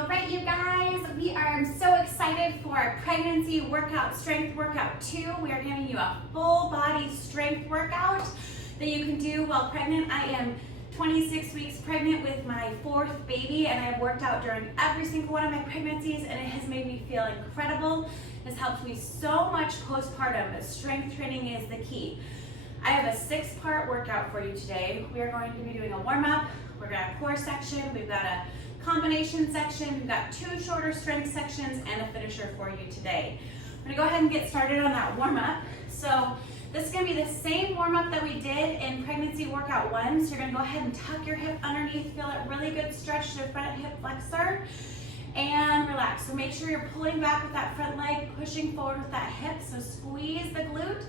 All right, you guys, we are so excited for our pregnancy workout, strength workout 2. We are giving you a full body strength workout that you can do while pregnant. I am 26 weeks pregnant with my 4th baby, and I've worked out during every single one of my pregnancies, and it has made me feel incredible. It's helped me so much postpartum, but strength training is the key. I have a 6-part workout for you today. We are going to be doing a warm-up. We're going to have a core section. We've got a combination section. We've got 2 shorter strength sections and a finisher for you today. I'm going to go ahead and get started on that warm-up. So this is going to be the same warm-up that we did in pregnancy workout 1. So you're going to go ahead and tuck your hip underneath, feel a really good stretch to the front hip flexor, and relax. So make sure you're pulling back with that front leg, pushing forward with that hip. So squeeze the glute.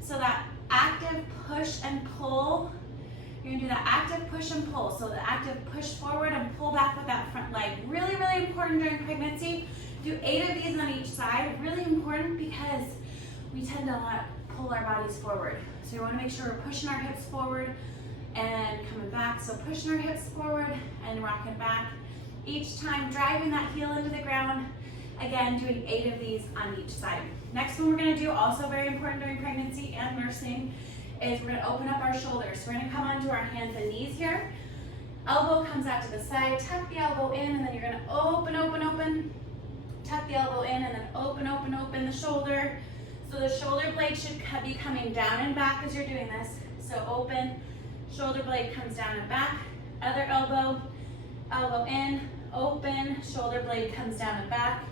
So that active push and pull. You're gonna do that active push and pull. So the active push forward and pull back with that front leg. Really, really important during pregnancy. Do 8 of these on each side. Really important because we tend to not pull our bodies forward. So you wanna make sure we're pushing our hips forward and coming back. So pushing our hips forward and rocking back. Each time driving that heel into the ground. Again, doing 8 of these on each side. Next one we're gonna do, also very important during pregnancy and nursing, is we're gonna open up our shoulders. So we're gonna come onto our hands and knees here. Elbow comes out to the side, tuck the elbow in, and then you're gonna open, open, open. Tuck the elbow in, and then open, open, open the shoulder. So the shoulder blade should be coming down and back as you're doing this. So open, shoulder blade comes down and back. Other elbow, elbow in, open, shoulder blade comes down and back.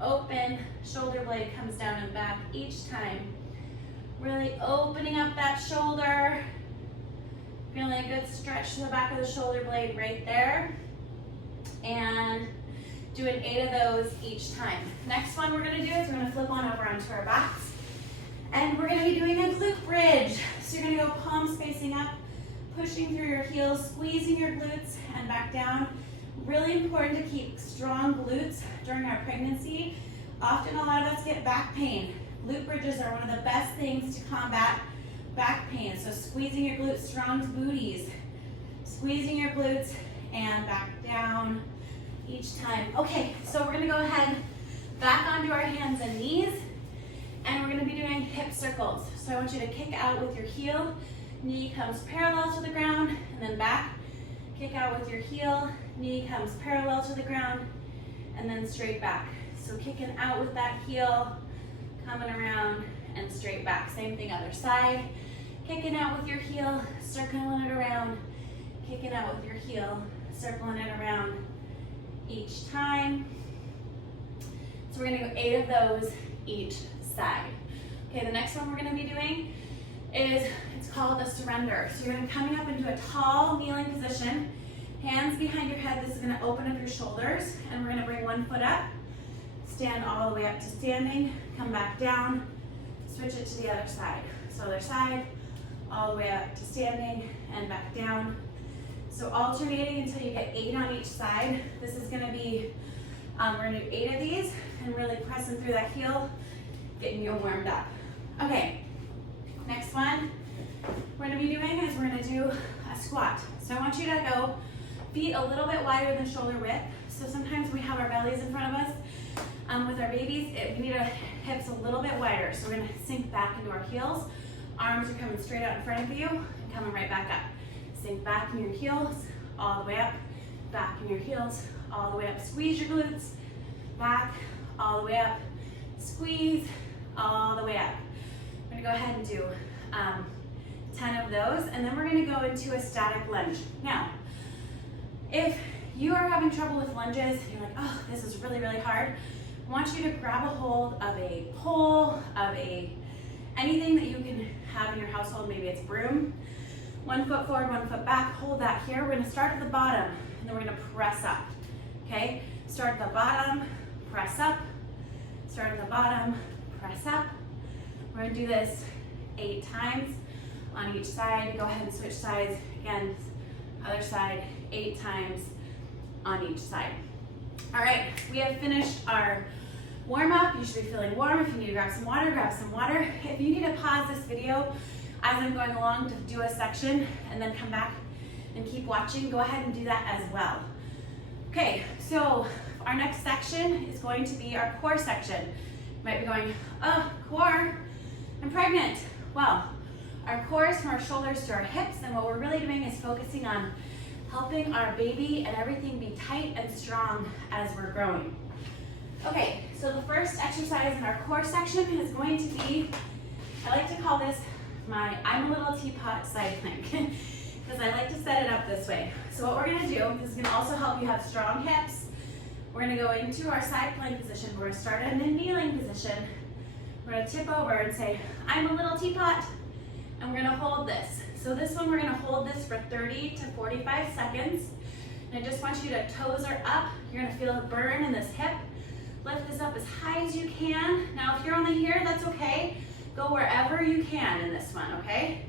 Open, shoulder blade comes down and back each time. Really opening up that shoulder. Feeling a good stretch to the back of the shoulder blade right there. And doing 8 of those each time. Next one we're gonna do is we're gonna flip on over onto our backs. And we're gonna be doing a glute bridge. So you're gonna go palms facing up, pushing through your heels, squeezing your glutes and back down. Really important to keep strong glutes during our pregnancy. Often a lot of us get back pain. Glute bridges are one of the best things to combat back pain. So squeezing your glutes, strong booties. Squeezing your glutes and back down each time. Okay, so we're gonna go ahead back onto our hands and knees, and we're gonna be doing hip circles. So I want you to kick out with your heel, knee comes parallel to the ground, and then back. Kick out with your heel, knee comes parallel to the ground, and then straight back. So kicking out with that heel, coming around and straight back. Same thing other side. Kicking out with your heel, circling it around. Kicking out with your heel, circling it around each time. So we're gonna go 8 of those each side. Okay, the next one we're gonna be doing is, it's called a surrender. So you're gonna be coming up into a tall kneeling position, hands behind your head. This is gonna open up your shoulders, and we're gonna bring one foot up, stand all the way up to standing, come back down, switch it to the other side. So other side, all the way up to standing and back down. So alternating until you get 8 on each side. This is gonna be, we're gonna do 8 of these and really pressing through that heel, getting you warmed up. Okay, next one we're gonna be doing is we're gonna do a squat. So I want you to go feet a little bit wider than shoulder width. So sometimes we have our bellies in front of us. With our babies, we need our hips a little bit wider. So we're gonna sink back into our heels. Arms are coming straight out in front of you and coming right back up. Sink back in your heels, all the way up. Back in your heels, all the way up. Squeeze your glutes, back, all the way up. Squeeze, all the way up. I'm gonna go ahead and do 10 of those, and then we're gonna go into a static lunge. Now, if you are having trouble with lunges, you're like, oh, this is really, really hard, I want you to grab a hold of a pole, of anything that you can have in your household. Maybe it's broom. 1 foot forward, 1 foot back. Hold that here. We're gonna start at the bottom, and then we're gonna press up, okay? Start at the bottom, press up. Start at the bottom, press up. We're gonna do this 8 times on each side. Go ahead and switch sides. Again, other side, 8 times on each side. All right, we have finished our warm up. You should be feeling warm. If you need to grab some water, grab some water. If you need to pause this video as I'm going along to do a section and then come back and keep watching, go ahead and do that as well. Okay, so our next section is going to be our core section. You might be going, oh, core, I'm pregnant. Well, our core is from our shoulders to our hips, and what we're really doing is focusing on helping our baby and everything be tight and strong as we're growing. Okay, so the first exercise in our core section is going to be, I like to call this my I'm a little teapot side plank, because I like to set it up this way. So what we're gonna do, this is gonna also help you have strong hips. We're gonna go into our side plank position. We're gonna start in a kneeling position. We're gonna tip over and say, I'm a little teapot, and we're gonna hold this. So this one, we're gonna hold this for 30 to 45 seconds. And I just want you to toes are up. You're gonna feel a burn in this hip. Lift this up as high as you can. Now, if you're only here, that's okay. Go wherever you can in this one, okay?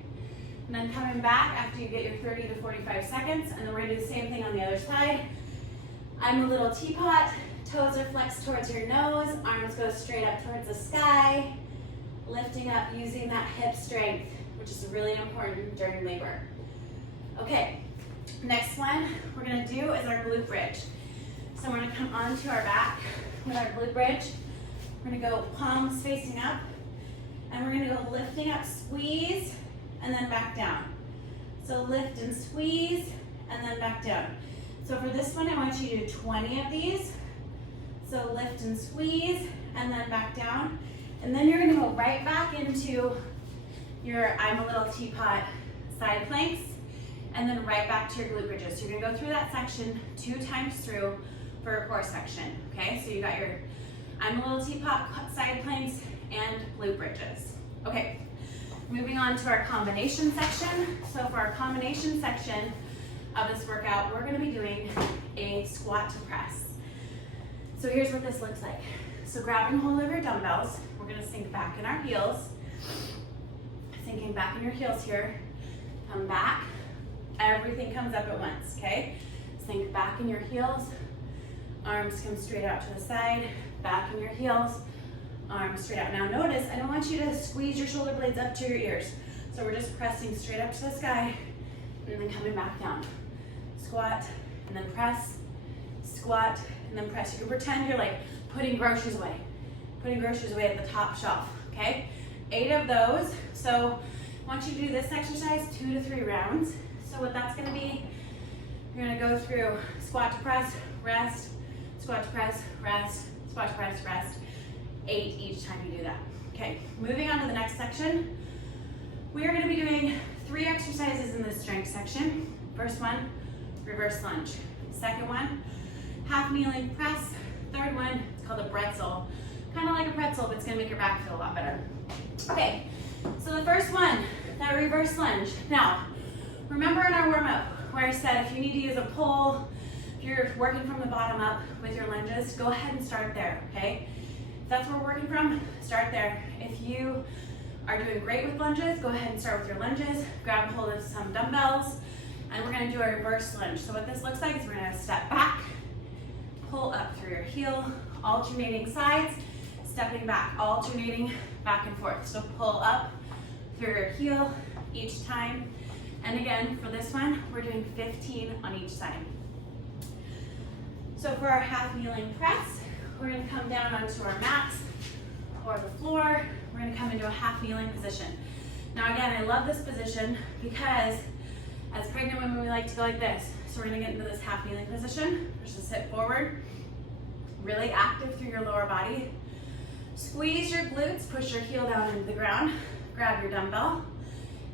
And then coming back after you get your 30 to 45 seconds, and then we're gonna do the same thing on the other side. I'm a little teapot, toes are flexed towards your nose, arms go straight up towards the sky, lifting up using that hip strength, which is really important during labor. Okay, next one we're gonna do is our glute bridge. So we're gonna come onto our back with our glute bridge. We're gonna go palms facing up, and we're gonna go lifting up, squeeze, and then back down. So lift and squeeze, and then back down. So for this one, I want you to do 20 of these. So lift and squeeze, and then back down. And then you're gonna go right back into your I'm a little teapot side planks, and then right back to your glute bridges. So you're gonna go through that section 2 times through for a core section, okay? So you got your I'm a little teapot side planks and glute bridges. Okay, moving on to our combination section. So for our combination section of this workout, we're gonna be doing a squat to press. So here's what this looks like. So grabbing hold of your dumbbells, we're gonna sink back in our heels. Sinking back in your heels here. Come back, everything comes up at once, okay? Sink back in your heels, arms come straight out to the side, back in your heels, arms straight out. Now notice, I don't want you to squeeze your shoulder blades up to your ears. So we're just pressing straight up to the sky, and then coming back down. Squat, and then press, squat, and then press. You can pretend you're like putting groceries away at the top shelf, okay? 8 of those. So I want you to do this exercise 2 to 3 rounds. So what that's gonna be, you're gonna go through squat to press, rest, squat to press, rest, squat to press, rest. 8 each time you do that. Okay, moving on to the next section. We are gonna be doing 3 exercises in this strength section. First one, reverse lunge. Second one, half kneeling press. Third one, it's called a pretzel. Kind of like a pretzel, but it's gonna make your back feel a lot better. Okay, so the first one, that reverse lunge. Now, remember in our warm-up where I said if you need to use a pole, if you're working from the bottom up with your lunges, go ahead and start there, okay? If that's where we're working from, start there. If you are doing great with lunges, go ahead and start with your lunges, grab a hold of some dumbbells, and we're gonna do a reverse lunge. So what this looks like is we're gonna step back, pull up through your heel, alternating sides, stepping back, alternating back and forth. So pull up through your heel each time. And again, for this one, we're doing 15 on each side. So for our half kneeling press, we're gonna come down onto our mats or the floor. We're gonna come into a half kneeling position. Now again, I love this position because as pregnant women, we like to go like this. So we're gonna get into this half kneeling position. Push the hip forward, really active through your lower body. Squeeze your glutes, push your heel down into the ground, grab your dumbbell,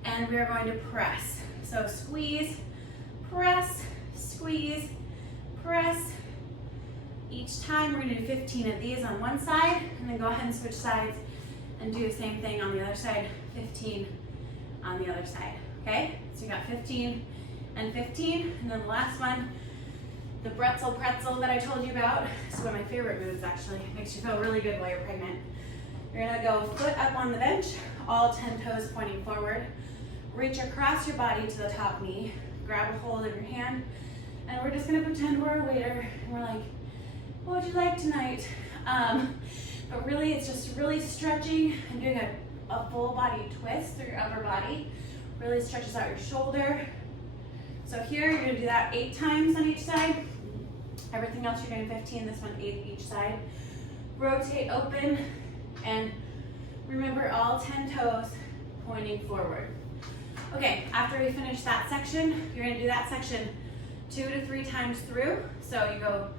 and we are going to press. So squeeze, press, squeeze, press. Each time we're gonna do 15 of these on one side, and then go ahead and switch sides and do the same thing on the other side, 15 on the other side, okay? So you got 15 and 15, and then the last one, the pretzel that I told you about. It's one of my favorite moves actually. It makes you feel really good while you're pregnant. You're gonna go foot up on the bench, all 10 toes pointing forward. Reach across your body to the top knee, grab a hold of your hand, and we're just gonna pretend we're a waiter, and we're like, what would you like tonight? But really, it's just really stretching and doing a full body twist through your upper body. Really stretches out your shoulder. So here, you're gonna do that 8 times on each side. Everything else you're doing 15, this one 8 each side. Rotate open, and remember all 10 toes pointing forward. Okay, after we finish that section, you're gonna do that section 2 to 3 times through. So you go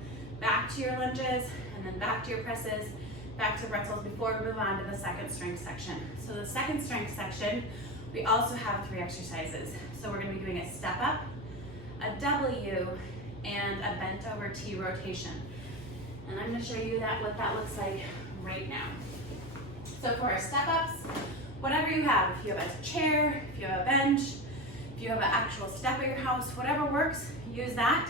back to your lunges, and then back to your presses, back to pretzels before we move on to the second strength section. So the second strength section, we also have 3 exercises. So we're gonna be doing a step up, a W, and a bent over T rotation. And I'm gonna show you what that looks like right now. So for our step ups, whatever you have, if you have a chair, if you have a bench, if you have an actual step at your house, whatever works, use that.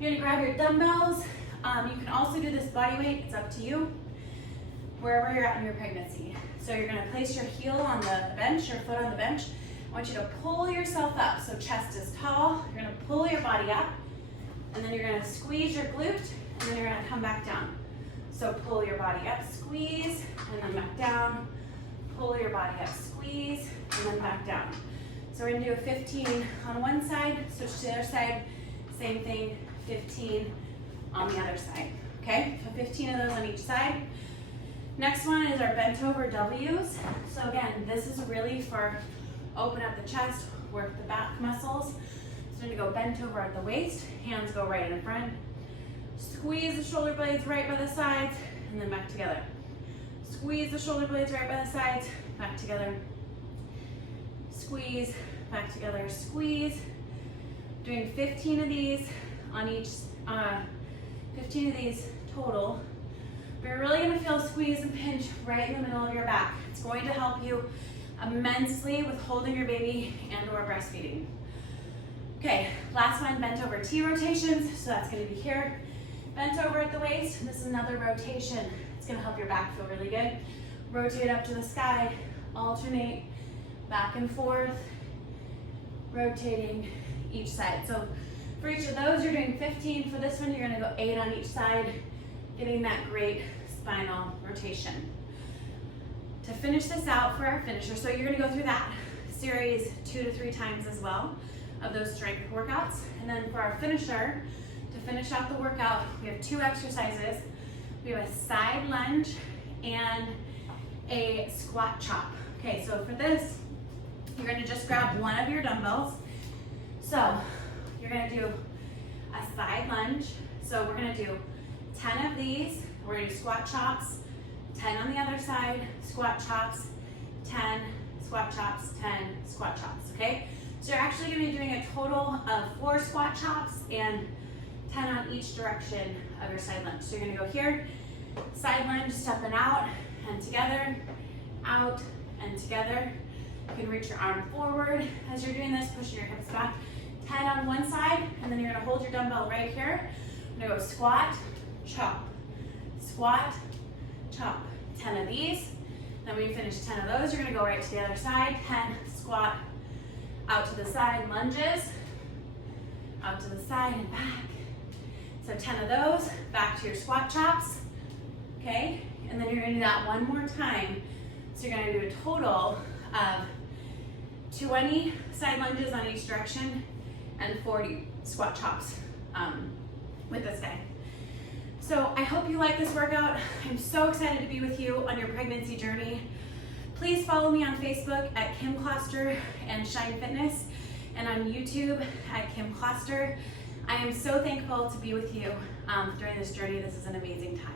You're gonna grab your dumbbells. You can also do this body weight, it's up to you, wherever you're at in your pregnancy. So you're gonna place your heel on the bench, your foot on the bench. I want you to pull yourself up, so chest is tall. You're gonna pull your body up, and then you're gonna squeeze your glute, and then you're gonna come back down. So pull your body up, squeeze, and then back down. Pull your body up, squeeze, and then back down. So we're gonna do a 15 on one side, switch to the other side, same thing, 15 on the other side, okay? So 15 of those on each side. Next one is our bent over W's. So again, this is really for open up the chest, work the back muscles. So we're gonna go bent over at the waist, hands go right in front. Squeeze the shoulder blades right by the sides, and then back together. Squeeze the shoulder blades right by the sides, back together. Squeeze, back together, squeeze. Doing 15 of these on each, 15 of these total. But you're really gonna feel a squeeze and pinch right in the middle of your back. It's going to help you immensely with holding your baby and or breastfeeding. Okay, last one, bent over T rotations. So that's gonna be here. Bent over at the waist, this is another rotation. It's gonna help your back feel really good. Rotate up to the sky, alternate back and forth, rotating each side. So for each of those, you're doing 15. For this one, you're gonna go 8 on each side, getting that great spinal rotation. To finish this out for our finisher, so you're gonna go through that series 2 to 3 times as well of those strength workouts. And then for our finisher, to finish out the workout, we have 2 exercises. We have a side lunge and a squat chop. Okay, so for this, you're gonna just grab one of your dumbbells. So you're gonna do a side lunge. So we're gonna do 10 of these. We're gonna do squat chops, 10 on the other side, squat chops, 10, squat chops, 10, squat chops, okay? So you're actually gonna be doing a total of 4 squat chops and 10 on each direction of your side lunge. So you're gonna go here, side lunge, stepping out and together, out and together. You can reach your arm forward as you're doing this, pushing your hips back. 10 on one side, and then you're gonna hold your dumbbell right here. You're gonna go squat, chop, squat, chop. 10 of these. Then when you finish 10 of those, you're gonna go right to the other side. 10, squat, out to the side, lunges, out to the side and back. So 10 of those, back to your squat chops, okay? And then you're gonna do that one more time. So you're gonna do a total of 20 side lunges on each direction and 40 squat chops with this guy. So I hope you like this workout. I'm so excited to be with you on your pregnancy journey. Please follow me on Facebook at Kim Kloster and Shine Fitness, and on YouTube at Kim Kloster. I am so thankful to be with you during this journey. This is an amazing time.